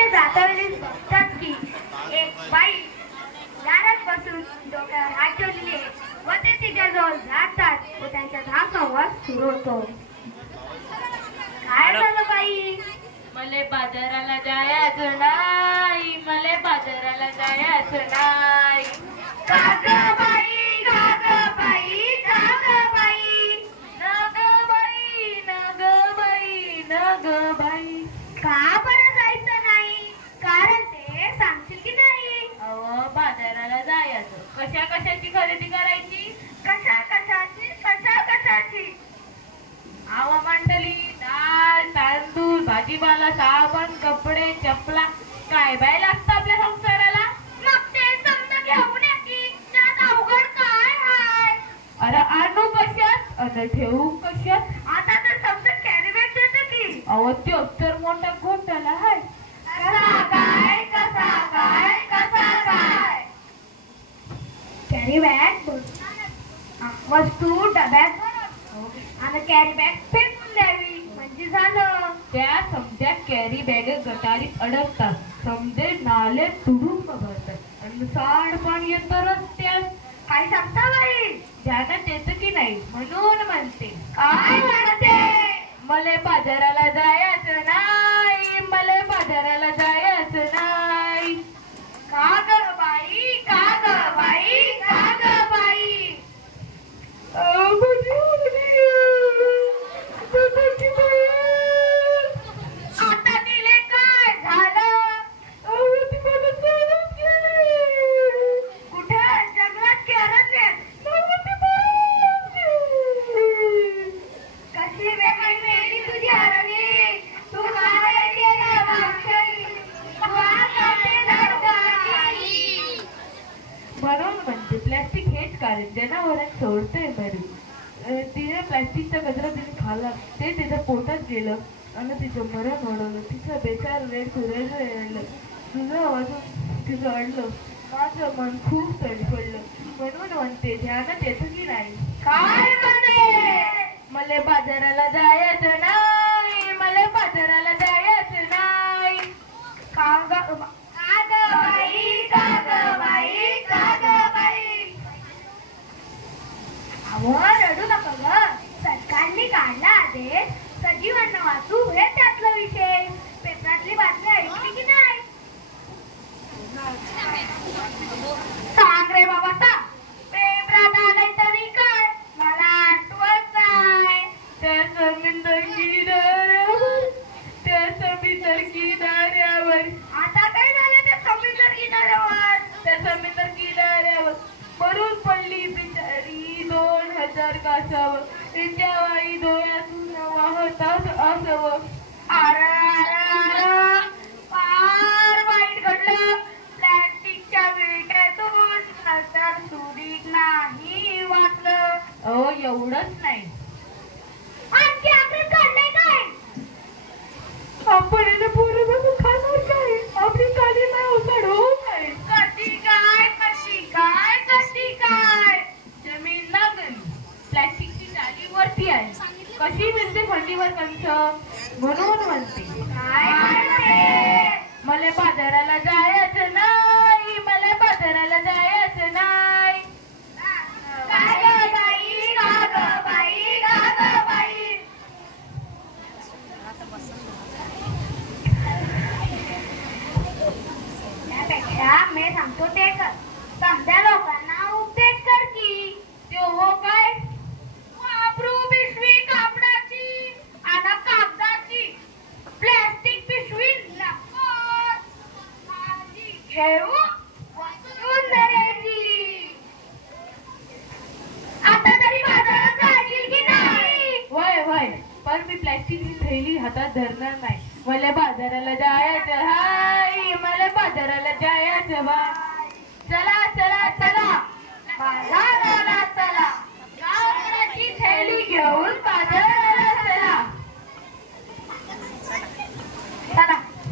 ते जातावेळी बघतात की एक बाई दारात बसून डोक्यावर हात ठेवलेली आहे. व ते तिच्याजवळ जातात व त्यांच्यात हा संवाद सुरू होतो. काय झालं बाई? मले बाजाराला जायचं नाही मले बाजाराला जायचं नाही. काग बाई काग बाई काग बाई. न ग बाई न ग बाई न ग बाई. का बरं जायचं नाही कारण ते सांगशील की नाही अहो बाजाराला जायचं कशा कशाची खरेदी करायची? कशा कशाची? कशा कशाची? आवा मंडळी डाळ तांदूळ भाजीपाला साबण कपडे चपला काय बाय लागतं आपल्या संसाराला? मग ते समजा घेऊन या की त्यात अवघड काय हाय? अरे आणू कशात? अरे ठेवू कशात? आता तर समजा कॅरी बॅग देते की. अहो त्यो तर कॅरी बॅग वस्तू डब्यात भरून आणि कॅरी बॅग फेकून द्यावी म्हणजे झालं. त्या समजा कॅरी बॅग गटारीत अडकतात. समजे नाले तुडूंब भरतात आणि सांडपाणी येतं रस्त्यात. काय सांगता बाई? ध्यानात येतं की नाही म्हणून म्हणते. काय म्हणते? मले बाजाराला जायचं नाही. मले बाजाराला म्हणून म्हणते प्लॅस्टिक हेच कारण जनावरात सोडतंय मरी तिने प्लॅस्टिकचा कचरा तिने खाल्ला. ते तिच्या पोटात गेलं आणि तिचं मरण ओढवलं तिचं बेचार रेड फिरायला रडलं. तुझं वाजून तिचं अडलं. माझं मन खूप तडफडलं. म्हणून म्हणते ध्यानात येतं की नाही? काय म्हणते मले बाजाराला जायचं ना? मध्ये सजीवांना वाचू हे त्यातला विषय. पेपरातली बातमी ऐकली की नाही? सांग रे बाबा सांग. पेपरात आलंय तरी काय? मला आठवत नाही. त्या समिंदर किनाऱ्यावर त्या किनाऱ्यावर आता काय झालं त्या समुद्र किनाऱ्यावर त्या समिंदर किनाऱ्यावर पडली बिचारी दोन हजार कासावं तिच्या डोळ्यातून वाहतात फार वाईट घडलं. प्लॅस्टिकच्या वेट्यातून नंतर सुरीक नाही वाचलं अहो एवढंच नाही आणखी आखरीत काढलंय काय आपण याला पोरं बघून खाणार काय आपली काळी नाही उसाड हो काय कशी काय कशी काय कशी काय जमीन ना गई प्लॅस्टिकची जाळी वरती आहे कशी मिळते थंडीवर कंच म्हणून म्हणते मला बाजाराला जायचं नाही मला बाजाराला जायचं नाही. मी सांगतो ते कर समजा लोकांना उपदेश कर की ते हो काय वापरू पिशवी कापडाची आणि कागदाची प्लॅस्टिक पिशवी नको काळजी घेऊ वसुंधरेची आता तरी बाजारात जाशील की नाही वय वय पण मी प्लॅस्टिकची थैली हातात धरणार नाही. मला बाजाराला जायचं हाय. मला बाजाराला जायचं बा चला चला चला.